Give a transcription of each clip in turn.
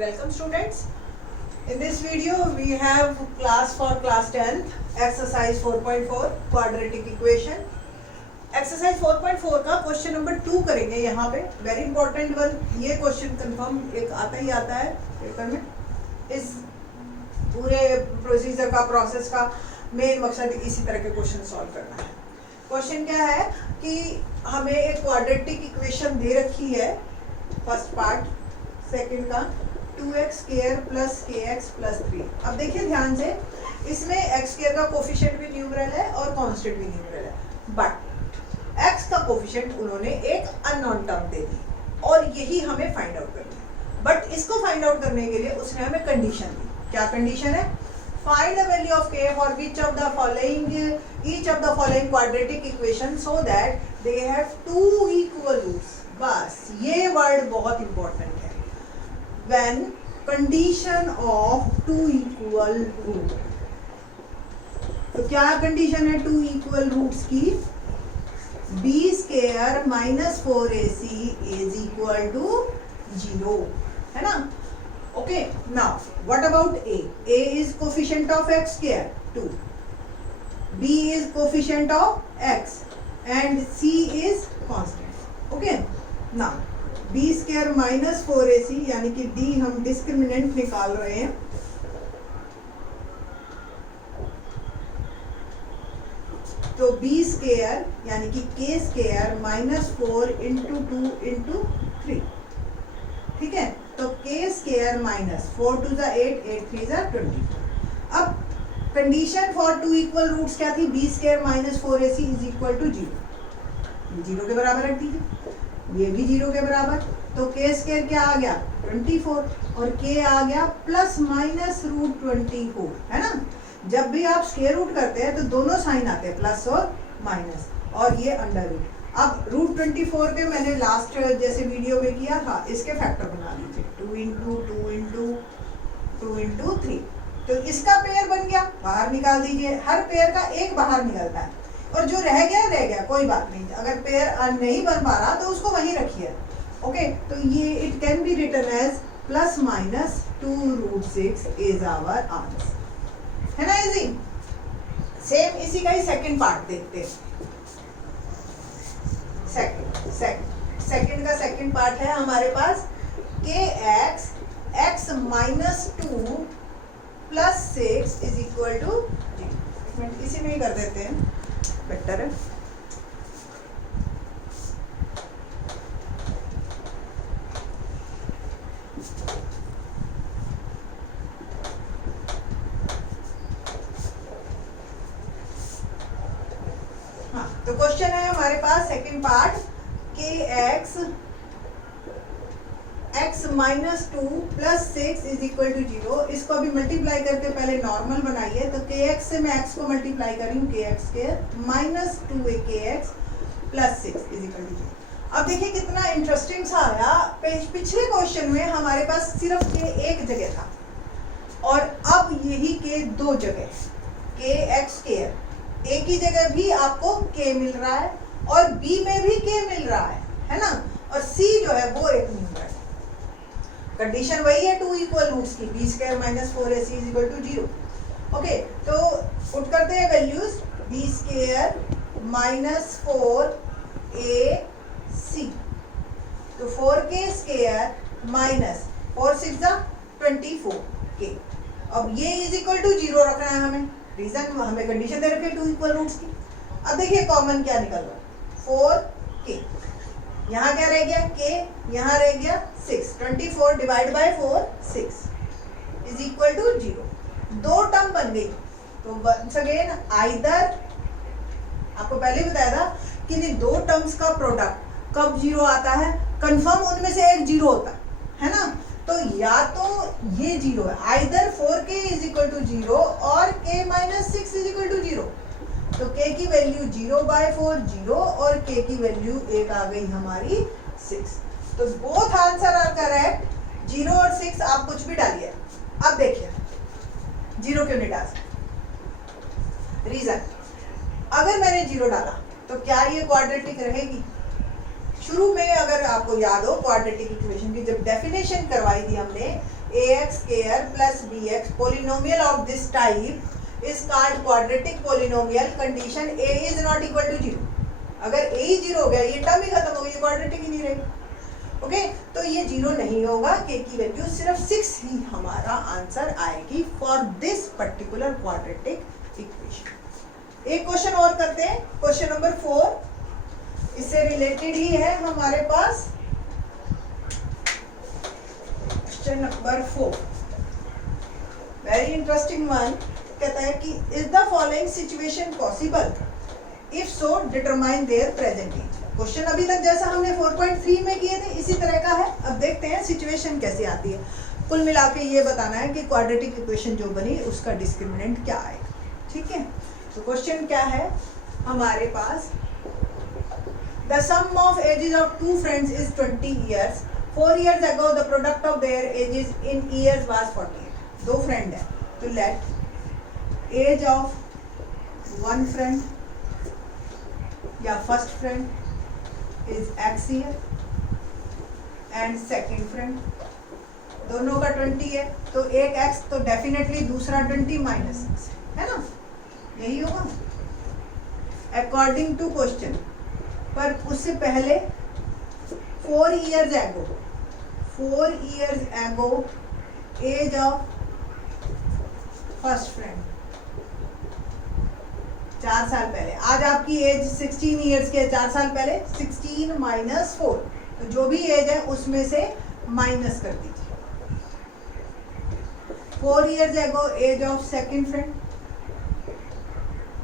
Welcome students. In this video we have class 10th exercise 4.4 quadratic equation. Exercise 4.4 का question number 2 करेंगे यहाँ पे. Very important one. ये question confirm एक आता ही आता है पेपर में. इस पूरे प्रोसीजर का प्रोसेस का मेन मकसद इसी तरह के क्वेश्चन सॉल्व करना है. क्वेश्चन क्या है कि हमें एक क्वाड्रेटिक इक्वेशन दे रखी है. फर्स्ट पार्ट, सेकंड का 2x square plus kx plus 3. अब देखिए ध्यान से, इसमें x स्क्वायर का कोफिशिएंट भी न्यूमरल है और कांस्टेंट भी न्यूमरल है. बट x का कोफिशिएंट उन्होंने एक अननोन टर्म दे दी और यही हमें फाइंड आउट करना है. बट इसको फाइंड आउट करने के लिए उसने हमें कंडीशन दी. क्या कंडीशन है? Find the value of k for each of the following quadratic equation so that they have two equal roots. बस ये वर्ड बहुत इंपॉर्टेंट है. When condition of two equal root. तो क्या कंडीशन है टू इक्वल रूट्स की? b square minus 4ac is equal to 0, है ना? Okay. Now what about a? a is coefficient of x square 2, b is coefficient of x and c is constant. Okay. Now b square minus 4ac यानी कि d हम discriminant निकाल रहे हैं. तो b square यानी कि k square minus 4 into 2 into 3. ठीक है. तो k स्क्वायर माइनस 4 टू द 8, 8 3 द 24. अब condition for two equal roots क्या थी? b square minus 4ac is equal to 0. 0 के बराबर रख दीजिए. ये भी 0 के बराबर. तो k स्क्वायर क्या आ गया? 24 और k आ गया प्लस माइनस रूट 24, है ना? जब भी आप स्क्वायर रूट करते हैं तो दोनों साइन आते हैं, प्लस और माइनस, और ये अंडर रूट. अब रूट 24 के मैंने लास्ट जैसे वीडियो में किया था, इसके फैक्टर बना लीजिए. 2 इंटू 2 इंटू 2 इंटू 3. तो इसका पेयर बन गया, बाहर निकाल दीजिए. हर पेयर का एक बाहर निकलता है और जो रह गया कोई बात नहीं. अगर पेयर नहीं बन पा रहा तो उसको वहीं रखिए. ओके. तो ये it can be written as plus minus 2 root 6 is our answer, है ना? इजी. सेम इसी का ही सेकंड पार्ट देखते हैं. सेकंड का सेकंड पार्ट है हमारे पास kx x minus 2 plus 6 is equal to 0. इसी में ही कर देते हैं, बेटर है. हाँ, तो क्वेश्चन है हमारे पास second part kx x minus 2 plus 6 is equal to 0. इसको अभी मल्टीप्लाई करके पहले नॉर्मल बनाइए. तो kx से मैं x को मल्टीप्लाई कर रही हूँ, kx square minus 2kx plus 6 is equal to 0. अब देखिए कितना इंटरेस्टिंग सा आया. पिछले क्वेश्चन में हमारे पास सिर्फ k एक जगह था और अब यही k दो जगह. kx स्क्वायर a की जगह भी आपको k मिल रहा है और b में भी k मिल रहा है ना? और c जो है वो एक न्यूमरल है. कंडीशन वही है टू इक्वल रूट्स की, b square minus 4ac is equal to 0. Okay. तो पुट करते हैं values. b square minus 4ac, तो 4k स्क्वायर माइनस 4 6 24k. अब ये इज इक्वल टू 0 रखना है हमें. रीजन हमें कंडीशन दे रखी है टू इक्वल रूट्स की. अब देखिए कॉमन क्या निकल रहा है? 4k. यहाँ क्या रह गया? k. यहाँ रह गया 6. 24 divide by 4 6 is equal to 0. दो टर्म बन गई. तो वंस अगेन आइदर, आपको पहले ही बताया था कि नहीं, दो टर्म्स का प्रोडक्ट कब 0 आता है? कंफर्म उनमें से एक 0 होता है ना? तो या तो ये 0 है, either 4k is equal to 0 और k minus 6 is equal to 0. तो k की वैल्यू 0 बाय 4 0 और k की वैल्यू एक आ गई हमारी 6. तो बोथ आंसर आर करेक्ट. 0 और 6 आप कुछ भी डालिए. अब देखिए 0 क्यों नहीं डाल सकते? रीजन, अगर मैंने 0 डाला तो क्या ये क्वाड्रेटिक रहेगी? शुरू में अगर आपको याद हो क्वाड्रेटिक इक्वेशन की जब डेफिनेशन करवाई थी हमने ax square plus bx polynomial of this type is called quadratic polynomial condition a is not equal to 0। अगर a ही 0 हो गया, ये टर्म ही खत्म हो गई, क्वाड्रेटिक ही नहीं रहेगी। ओके तो ये 0 नहीं होगा, k की वैल्यू सिर्फ 6 ही हमारा आंसर आएगी for this particular quadratic equation. एक क्वेश्चन और करते हैं, क्वेश्चन नंबर 4, इससे रिलेटेड ही है हमारे पास। Question number 4 very interesting one, कहता है कि is the following situation possible, if so determine their present age. Question अभी तक जैसा हमने 4.3 में किए थे इसी तरह का है। अब देखते हैं सिचुएशन कैसे आती है। कुल मिला के ये बताना है कि क्वाड्रेटिक इक्वेशन जो बनी उसका डिस्क्रिमिनेंट क्या आएगा। ठीक है, तो क्वेश्चन क्या है हमारे पास, the sum of ages of two friends is 20 years। 4 years ago the product of their ages in years was 48। दो फ्रेंड है तो let age of one friend या first friend is x year and second friend, दोनों का 20 है तो एक x तो डेफिनेटली दूसरा 20 माइनस x है ना, यही होगा अकॉर्डिंग टू क्वेश्चन। पर उससे पहले 4 years ago age of first friend, 4 साल पहले। आज आपकी एज 16 इयर्स के, 4 साल पहले 16 माइनस 4, तो जो भी एज है उसमें से माइनस कर दीजिए। 4 years ago age of second friend,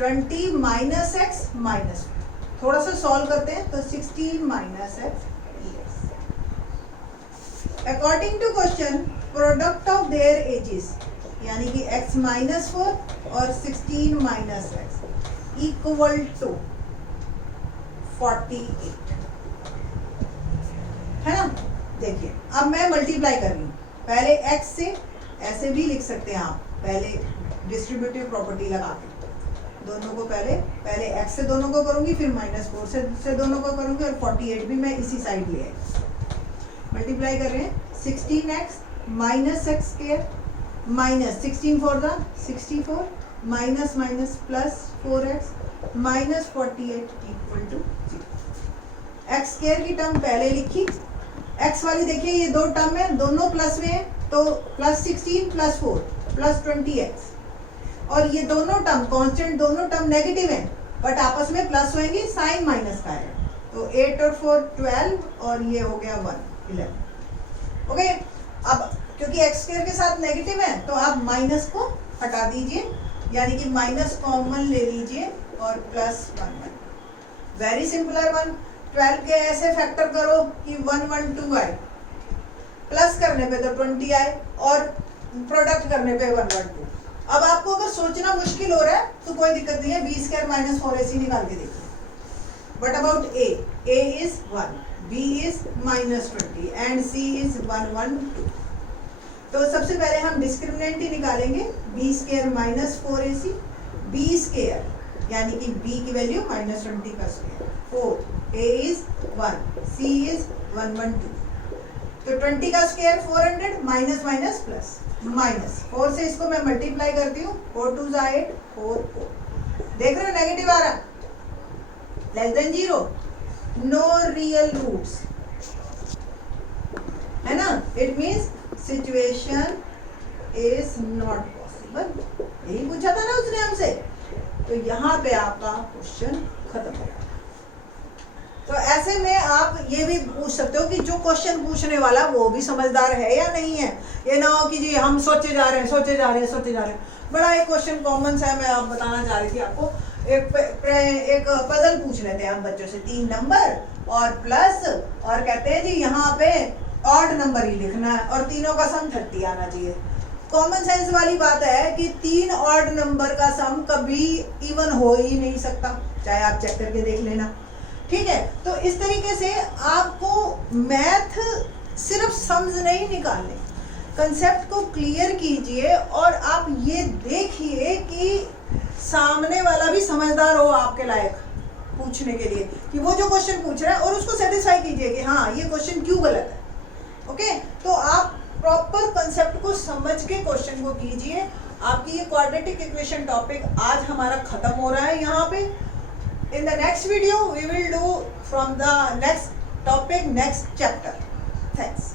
20 minus x minus, थोड़ा सा सॉल्व करते हैं तो 16 minus x years. According to question product of their ages, यानी कि x माइनस 4 और 16 माइनस एक्स इक्वल टू 48 है ना। देखिए अब मैं मल्टीप्लाई कर रही हूँ, पहले x से, ऐसे भी लिख सकते हैं आप, पहले डिस्ट्रीब्यूटिव प्रॉपर्टी लगा के दोनों को पहले x से दोनों को करूंगी, फिर -4 से दोनों को करूंगी, और 48 भी मैं इसी साइड ले आई। मल्टीप्लाई कर रहे हैं 16x minus x square minus 16 4 द 64 minus minus plus 4x minus 48 equal to 0। X square की टर्म पहले लिखी, x वाली देखिए ये दो टर्म है, दोनों प्लस में है तो प्लस 16 प्लस 4 प्लस 20x, और ये दोनों टर्म कांस्टेंट, दोनों टर्म नेगेटिव है बट आपस में प्लस होंगी, साइन माइनस का है, तो 8 और 4 12 और ये हो गया 1 11। ओके अब क्योंकि एक्स स्क्वायर के साथ नेगेटिव है तो आप माइनस को हटा दीजिए, यानी कि माइनस कॉमन ले लीजिए और प्लस 1 वेरी सिंपल वन। 12 के ऐसे फैक्टर करो कि 1 1 2 आए, प्लस करने पे तो 20 आए और प्रोडक्ट करने पे 1 1 2। अब आपको अगर सोचना मुश्किल हो रहा है तो कोई दिक्कत नहीं है, b स्क्वायर माइनस 4ac निकाल के देखिए। But about a is 1, b is minus 20 and c is 1 1 2। तो सबसे पहले हम डिस्क्रिमिनेंट ही निकालेंगे, b square minus 4ac, b square यानी कि b की वैल्यू माइनस 20 का square 4, a is 1, c is 1 1 2। तो 20 का square 400 minus minus plus minus 4 से इसको मैं मल्टीप्लाई करती हूँ, 4 2 8 4 4। देख रहे हो नेगेटिव आ रहा, less than 0, no real roots है ना, it means situation is not possible. यही पूछा था ना उसने हमसे, तो यहाँ पे आपका क्वेश्चन खत्म हो गया। तो ऐसे में आप ये भी पूछ सकते हो कि जो क्वेश्चन पूछने वाला वो भी समझदार है या नहीं है। ये ना हो कि जी हम सोचे जा रहे हैं। बड़ा एक क्वेश्चन कॉमन सा है, मैं आप बताना चाह रही थी आपको। एक पजल पूछ लेते हैं हम बच्चों से, 3 नंबर और प्लस, और कहते हैं जी यहाँ पे ऑड नंबर ही लिखना है और तीनों का सम 30 आना चाहिए। कॉमन सेंस वाली बात है कि 3 ऑड नंबर का सम कभी इवन हो ही नहीं सकता, चाहे आप चेक करके देख लेना। ठीक है, तो इस तरीके से आपको मैथ सिर्फ सम्स नहीं निकालने, कंसेप्ट को क्लियर कीजिए और आप ये देखिए कि सामने वाला भी समझदार हो आपके लायक पूछने के लिए, कि वो जो क्वेश्चन पूछ रहा है और उसको सेटिस्फाई कीजिए कि हाँ ये क्वेश्चन क्यों गलत है। ओके, तो आप प्रॉपर कंसेप्ट को समझ के क्वेश्चन को कीजिए। आपकी ये क्वाड्रेटिक इक्वेशन टॉपिक आज हमारा खत्म हो रहा है यहाँ पे। In the next video we will do from the next topic, next chapter. Thanks.